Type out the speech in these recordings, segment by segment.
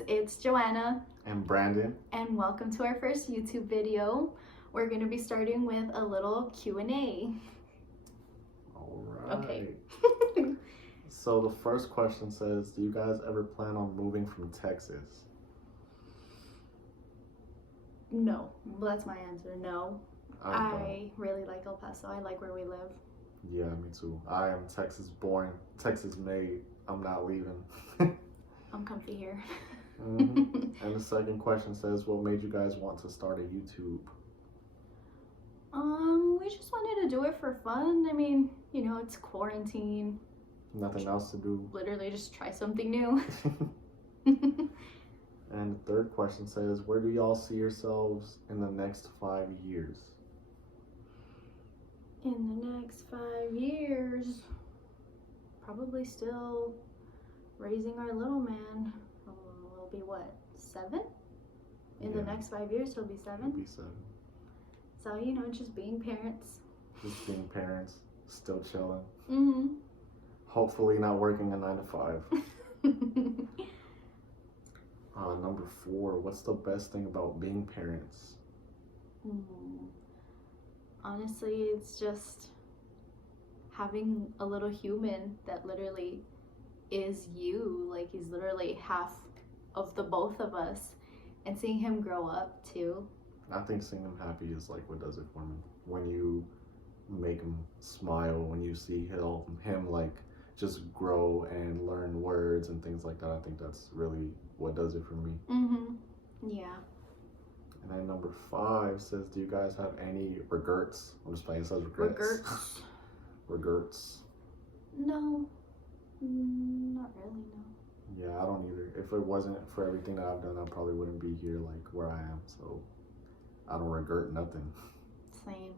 guys, it's Joanna and Brandon, and welcome to our first YouTube video. We're going to be starting with a little Q&A. All right. Okay. So the first question says, do you guys ever plan on moving from Texas? No. Well, that's my answer. No. I I really like El Paso. I like where we live. Yeah, me too. I am Texas born, Texas made. I'm not leaving. I'm comfy here. And the second question says, what made you guys want to start a YouTube? We just wanted to do it for fun. I mean, you know, it's quarantine. Nothing else to do. Literally just try something new. And the third question says, where do y'all see yourselves in the next 5 years? In the next 5 years, probably still raising our little man. Will be what, 7? In the next 5 years, he'll be 7. He'll be 7. So, you know, just being parents. Just being parents, still chilling. Mm-hmm. Hopefully not working a 9 to 5. Number 4, what's the best thing about being parents? Honestly, it's just having a little human that literally is you. Like, he's literally half of the both of us. And seeing him grow up, too. I think seeing him happy is like what does it for me. When you make him smile, when you see him like just grow and learn words and things like that, I think that's really what does it for me. Yeah. And then number 5 says, do you guys have any regrets? I'm just playing, it says regrets. Regrets. No. Not really, no. Yeah, I don't either. If it wasn't for everything that I've done, I probably wouldn't be here like where I am. So I don't regret nothing. Same.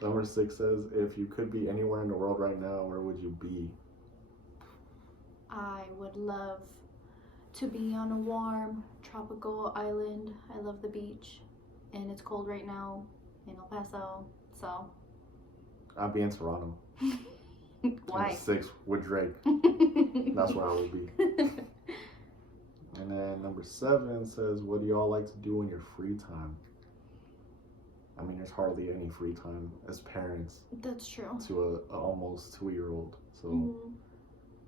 Number 6 says, if you could be anywhere in the world right now, where would you be? I would love to be on a warm tropical island. I love the beach, and it's cold right now in El Paso, so. I'd be in Toronto. Why? Number 6 with Drake. That's where I would be. And then number 7 says, what do y'all like to do in your free time? I mean, there's hardly any free time as parents. That's true. To a almost 2-year-old. So,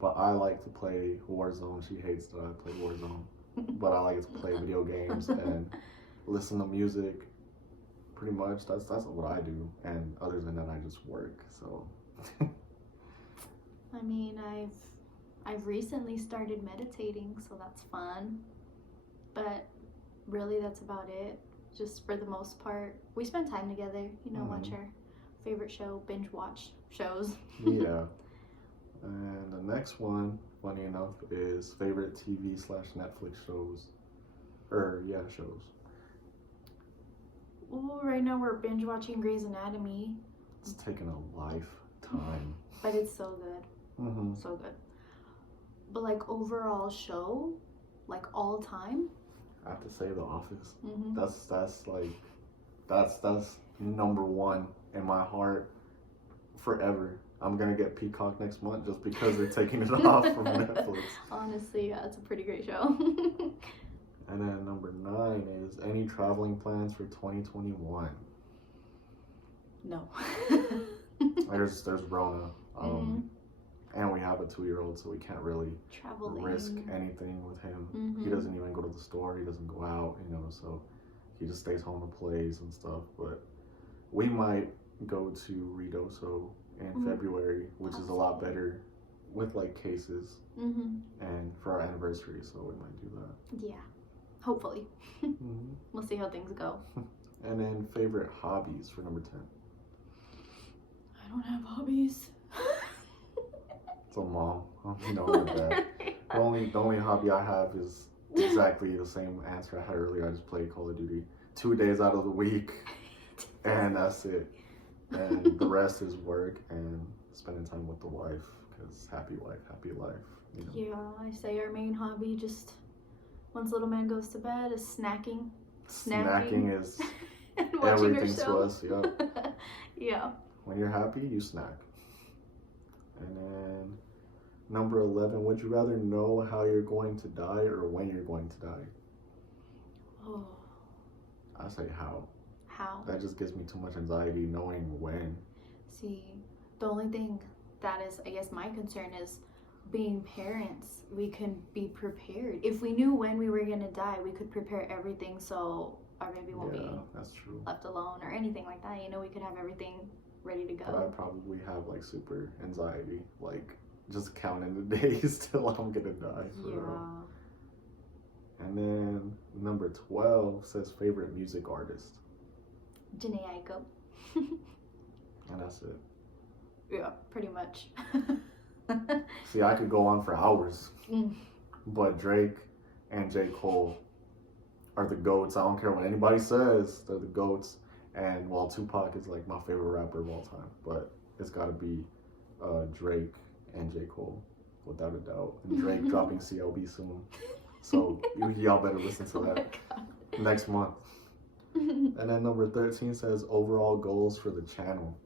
but I like to play Warzone. She hates that I play Warzone. But I like to play video games and listen to music. Pretty much, that's what I do. And other than that, I just work. So. I mean, I've recently started meditating, so that's fun. But really, that's about it. Just for the most part, we spend time together. You know, watch our favorite show, binge watch shows. Yeah. And the next one, funny enough, is favorite TV/Netflix shows. Shows. Well, right now we're binge watching Grey's Anatomy. It's taken a lifetime. But it's so good. So good. But like overall show, like all time, I have to say The Office. That's number 1 in my heart forever. I'm gonna get Peacock next month just because they're taking it off from Netflix. Honestly, yeah, it's a pretty great show. And then number 9 is any traveling plans for 2021? No. There's Rona. And we have a 2-year-old, so we can't really risk anything with him. He doesn't even go to the store. He doesn't go out, you know, so he just stays home and plays and stuff. But we might go to Ruidoso in February, which is a lot better with like cases and for our anniversary, so we might do that. Yeah, hopefully. We'll see how things go. And then favorite hobbies for number 10. I don't have hobbies. So mom, you know, my dad. The only hobby I have is exactly the same answer I had earlier. I just play Call of Duty 2 days out of the week, and that's it. And the rest is work and spending time with the wife, because happy wife, happy life. You know? Yeah, I say our main hobby, just once little man goes to bed, is snacking. Snacking is everything to us. Yep. Yeah. When you're happy, you snack. And then Number 11, would you rather know how you're going to die or when you're going to die? Oh. I say how. How? That just gives me too much anxiety knowing when. See, the only thing that is, I guess, my concern is being parents. We can be prepared. If we knew when we were going to die, we could prepare everything so our baby won't be that's true. left alone or anything like that. You know, we could have everything ready to go. But I probably have like super anxiety, like just counting the days till I'm gonna die. For real. And then number 12 says favorite music artist. Janae Aiko. And that's it. Yeah, pretty much. See, I could go on for hours. But Drake and J. Cole are the GOATs. I don't care what anybody says. They're the GOATs. And while Tupac is like my favorite rapper of all time, but it's got to be Drake and J. Cole, without a doubt. And Drake dropping CLB soon. So y'all better listen to that next month. And then number 13 says overall goals for the channel.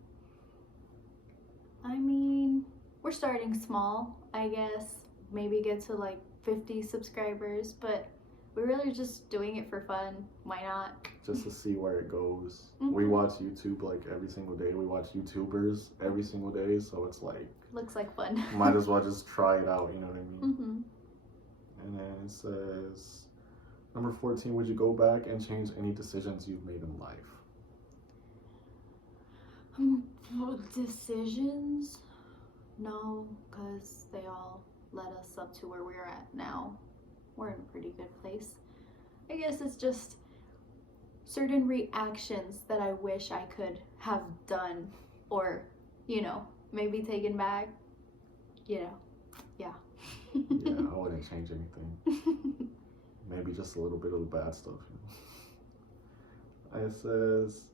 I mean, we're starting small, I guess. Maybe get to like 50 subscribers, but we're really just doing it for fun. Why not? Just to see where it goes. We watch YouTube like every single day. We watch YouTubers every single day, so it's like... Looks like fun. Might as well just try it out, you know what I mean? And then it says, number 14, would you go back and change any decisions you've made in life? Decisions? No, because they all led us up to where we're at now. We're in a pretty good place. I guess it's just certain reactions that I wish I could have done or, you know, maybe taken back. You know, yeah. Yeah, I wouldn't change anything. Maybe just a little bit of the bad stuff. It says,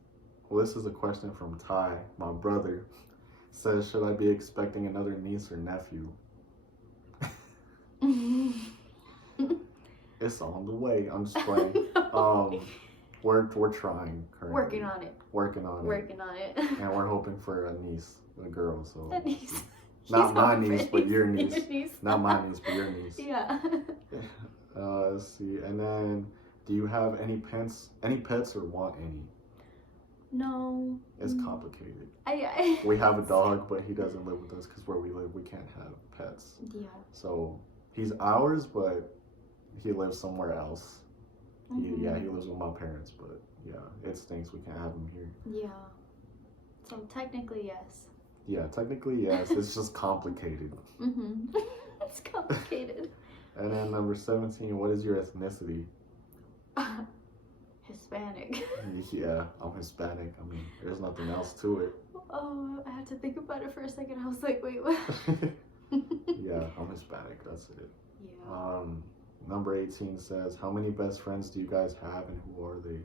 well, this is a question from Ty, my brother. Says, should I be expecting another niece or nephew? It's on the way. I'm just playing. We're trying currently. Working on it. And we're hoping for a niece, a girl. So a niece. Not my niece, but your niece. Not my niece, but your niece. Yeah. Let's see. And then, do you have any pets or want any? No. It's complicated. I We have a dog, but he doesn't live with us because where we live, we can't have pets. Yeah. So he's ours, but he lives somewhere else. He lives with my parents, but yeah, it stinks we can't have him here. Yeah. So technically, yes. Yeah, technically, yes. It's just complicated. It's complicated. And then number 17, what is your ethnicity? Hispanic. Yeah, I'm Hispanic. I mean, there's nothing else to it. Oh, I had to think about it for a second. I was like, wait, what? Yeah, I'm Hispanic. That's it. Yeah. Number 18 says, how many best friends do you guys have and who are they?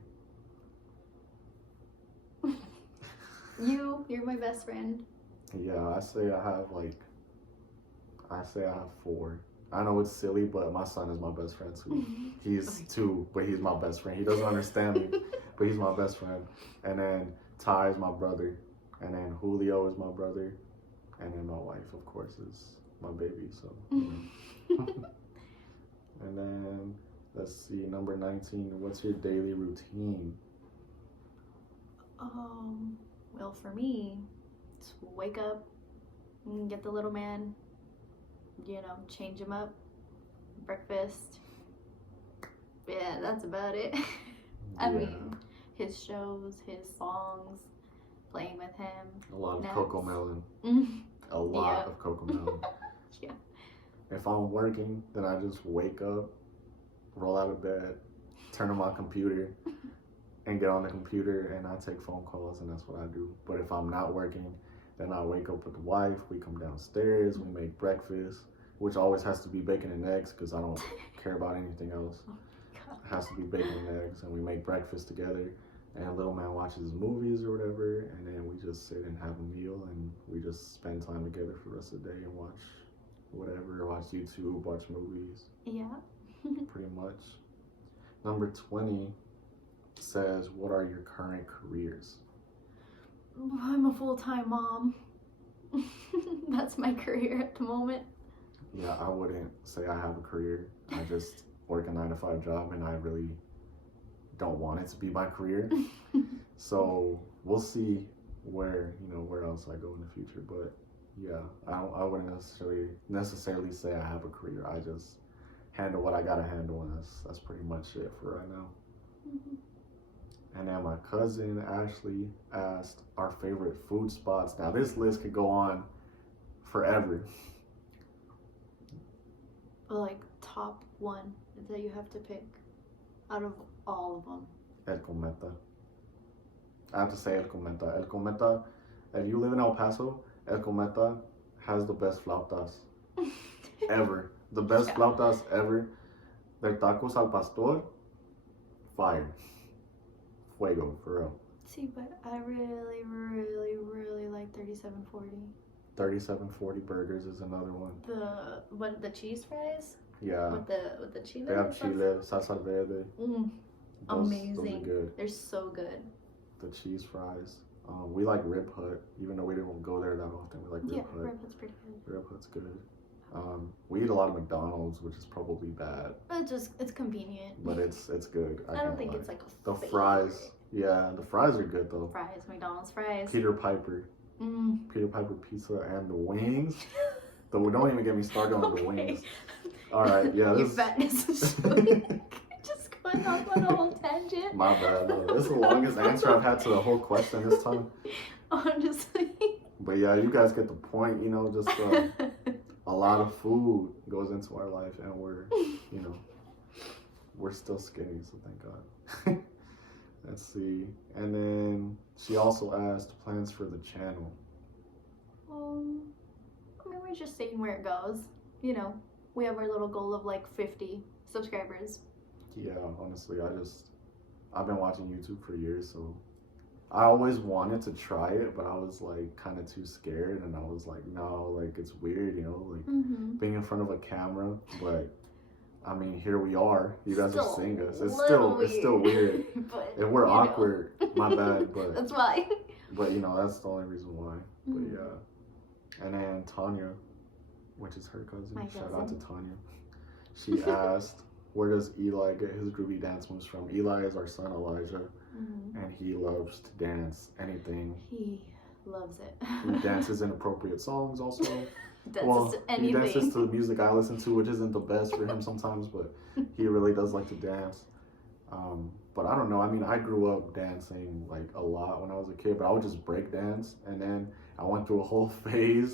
You're my best friend. Yeah, I say I have 4. I know it's silly, but my son is my best friend too. He's 2, but he's my best friend. He doesn't understand me, but he's my best friend. And then Ty is my brother. And then Julio is my brother. And then my wife, of course, is my baby. So, And then, let's see, number 19, what's your daily routine? Well, for me, it's wake up, get the little man, change him up, breakfast. Yeah, that's about it. I mean, his shows, his songs, playing with him. A lot of Cocomelon. A lot of Cocomelon. Yeah. If I'm working, then I just wake up, roll out of bed, turn on my computer, and get on the computer, and I take phone calls, and that's what I do. But if I'm not working, then I wake up with the wife, we come downstairs, we make breakfast, which always has to be bacon and eggs, because I don't care about anything else. It has to be bacon and eggs, and we make breakfast together, and little man watches his movies or whatever, and then we just sit and have a meal, and we just spend time together for the rest of the day and watch whatever, watch YouTube, watch movies. Yeah. Pretty much. Number 20 says, what are your current careers? I'm a full-time mom. That's my career at the moment. Yeah, I wouldn't say I have a career. I just work a 9 to 5 job, and I really don't want it to be my career. So we'll see where else I go in the future. But yeah, I wouldn't necessarily say I have a career. I just handle what I gotta handle, and that's pretty much it for right now. And then my cousin Ashley asked our favorite food spots. Now this list could go on forever. Like top one that you have to pick out of all of them. El Cometa. I have to say El Cometa. El Cometa, if you live in El Paso, El Cometa has the best flautas ever. The best flautas ever. Their tacos al pastor, fire. Fuego, for real. See, but I really, really, really like 3740. 3740 burgers is another one. The cheese fries? Yeah. With the chile. They have chile, salsa verde. Amazing. Those are good. They're so good. The cheese fries. We like Rib Hut, even though we didn't go there that often. We like Rib Hut. Rib Hut's pretty good. Rib Hut's good. We eat a lot of McDonald's, which is probably bad. It's convenient. But it's good. I don't think it's like the fries. Yeah, the fries are good though. Fries, McDonald's fries. Peter Piper. Peter Piper pizza and the wings. Though don't even get me started on the wings. All right, yeah. Your fatness is showing. Just going off on a whole tangent. My bad. No, this is the longest answer I've had to the whole question this time. Honestly. But yeah, you guys get the point. Just a lot of food goes into our life, and we're still skinny, so thank God. Let's see. And then she also asked plans for the channel. We're just seeing where it goes. We have our little goal of like 50 subscribers. Yeah, honestly, I've been watching YouTube for years, so I always wanted to try it, but I was like kind of too scared, and I was like, no, like it's weird, being in front of a camera. But I mean, here we are. You guys are seeing us. It's still weird. But, if we're awkward, my bad. But that's why. But that's the only reason why. But yeah. And then Tanya, which is her cousin. Shout out to Tanya. She asked, where does Eli get his groovy dance moves from? Eli is our son Elijah, and he loves to dance anything. He loves it. He dances inappropriate songs also. He dances to the music I listen to, which isn't the best for him sometimes, but he really does like to dance. But I don't know. I mean, I grew up dancing like a lot when I was a kid, but I would just break dance, and then I went through a whole phase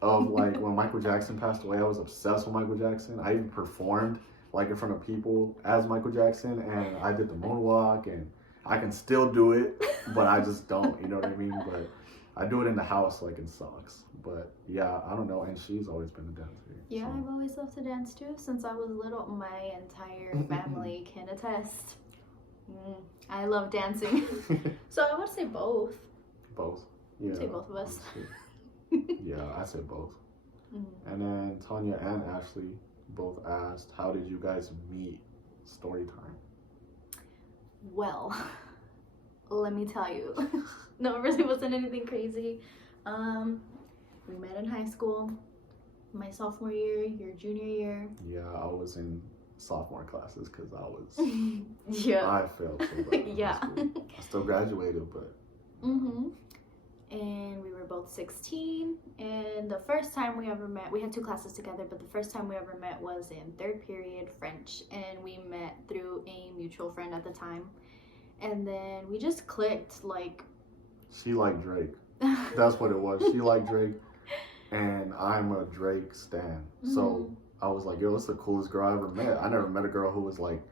of like when Michael Jackson passed away. I was obsessed with Michael Jackson. I even performed like in front of people as Michael Jackson, and I did the moonwalk, and I can still do it, but I just don't. You know what I mean? But I do it in the house, like in socks. But yeah, I don't know. And she's always been a dancer. Yeah, so. I've always loved to dance too. Since I was little, my entire family can attest. I love dancing. So I would say both. Both? Yeah. I'd say both of us. Yeah, I say both. And then Tanya and Ashley both asked, how did you guys meet? Story time. Well, let me tell you. No, it really wasn't anything crazy. We met in high school, my sophomore year, your junior year. Yeah, I was in sophomore classes because I was. I failed so bad. Yeah. I still graduated, but. And we were both 16. And the first time we ever met, we had 2 classes together, but the first time we ever met was in 3rd period French, and we met through a mutual friend at the time. And then we just clicked, like. She liked Drake. That's what it was. She liked Drake, and I'm a Drake stan. So I was like, yo, it's the coolest girl I ever met. I never met a girl who was like,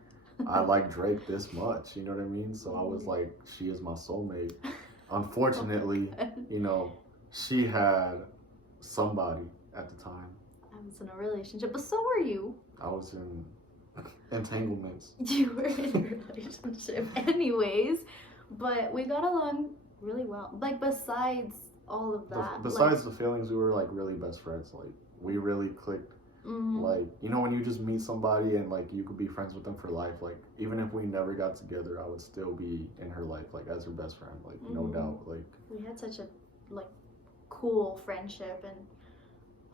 I like Drake this much. You know what I mean? So I was like, she is my soulmate. Unfortunately, she had somebody at the time. I was in a relationship, but so were you. I was in entanglements. You were in a relationship anyways, but we got along really well. Like, besides all of that. Besides the feelings, we were like really best friends. Like, we really clicked. Like, when you just meet somebody and like you could be friends with them for life, like even if we never got together, I would still be in her life, like as her best friend, like no doubt. Like, we had such a cool friendship, and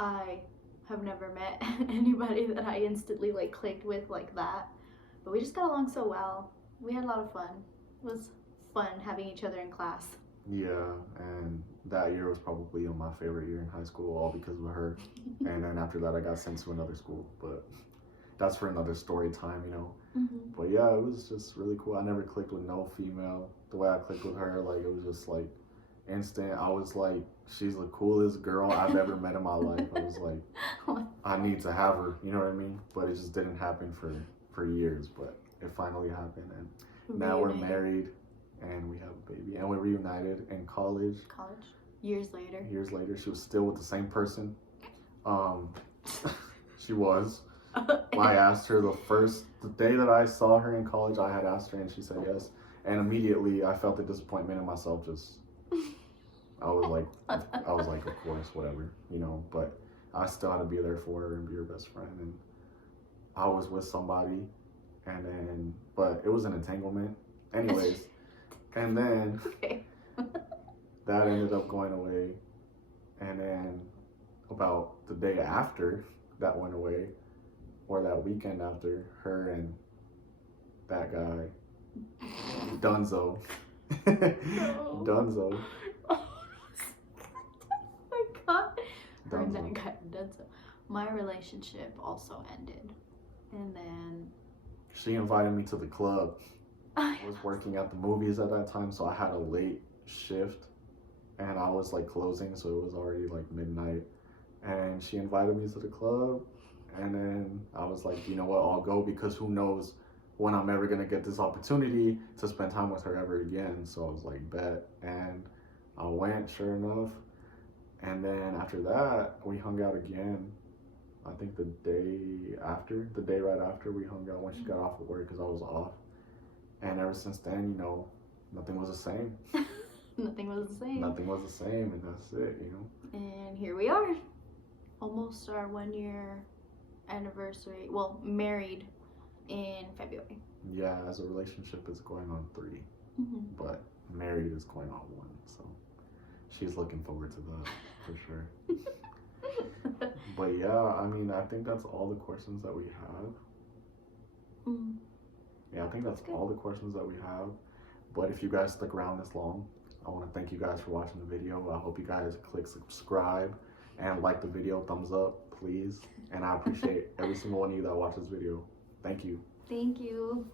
I have never met anybody that I instantly like clicked with like that. But we just got along so well. We had a lot of fun. It was fun having each other in class. Yeah, and that year was probably my favorite year in high school, all because of her. And then after that, I got sent to another school, but that's for another story time, you know. Mm-hmm. But yeah, it was just really cool. I never clicked with no female. The way I clicked with her, like, it was just like instant. I was like, she's the coolest girl I've ever met in my life. I was like, I need to have her, you know what I mean? But it just didn't happen for years, but it finally happened, and now we're married and we have a baby, and we're reunited in college. Years later, she was still with the same person. She was. I asked her the day that I saw her in college, I had asked her and she said yes, and immediately I felt the disappointment in myself. I was like, of course, whatever, you know, but I still had to be there for her and be her best friend. And I was with somebody, but it was an entanglement anyways. And then that ended up going away. And then about the day after that went away, or that weekend after, her and that guy, Dunzo. Dunzo. Oh my god. Her and that guy, Dunzo. My relationship also ended. And then she invited me to the club. I was working at the movies at that time, so I had a late shift. And I was like closing, so it was already like midnight. And she invited me to the club. And then I was like, you know what, I'll go, because who knows when I'm ever going to get this opportunity to spend time with her ever again. So I was like, bet. And I went, sure enough. And then after that, we hung out again. I think the day right after we hung out when she got off of work, because I was off. And ever since then, you know, nothing was the same. Nothing was the same. Nothing was the same, and that's it, you know. And here we are. Almost our 1 year anniversary. Well, married in February. Yeah, as a relationship is going on 3, but married is going on 1. So she's looking forward to that for sure. But yeah, I mean, I think that's all the questions that we have. Yeah, I think that's all the questions that we have. But if you guys stuck around this long, I want to thank you guys for watching the video. I hope you guys click subscribe and like the video, thumbs up, please. And I appreciate every single one of you that watch this video. Thank you. Thank you.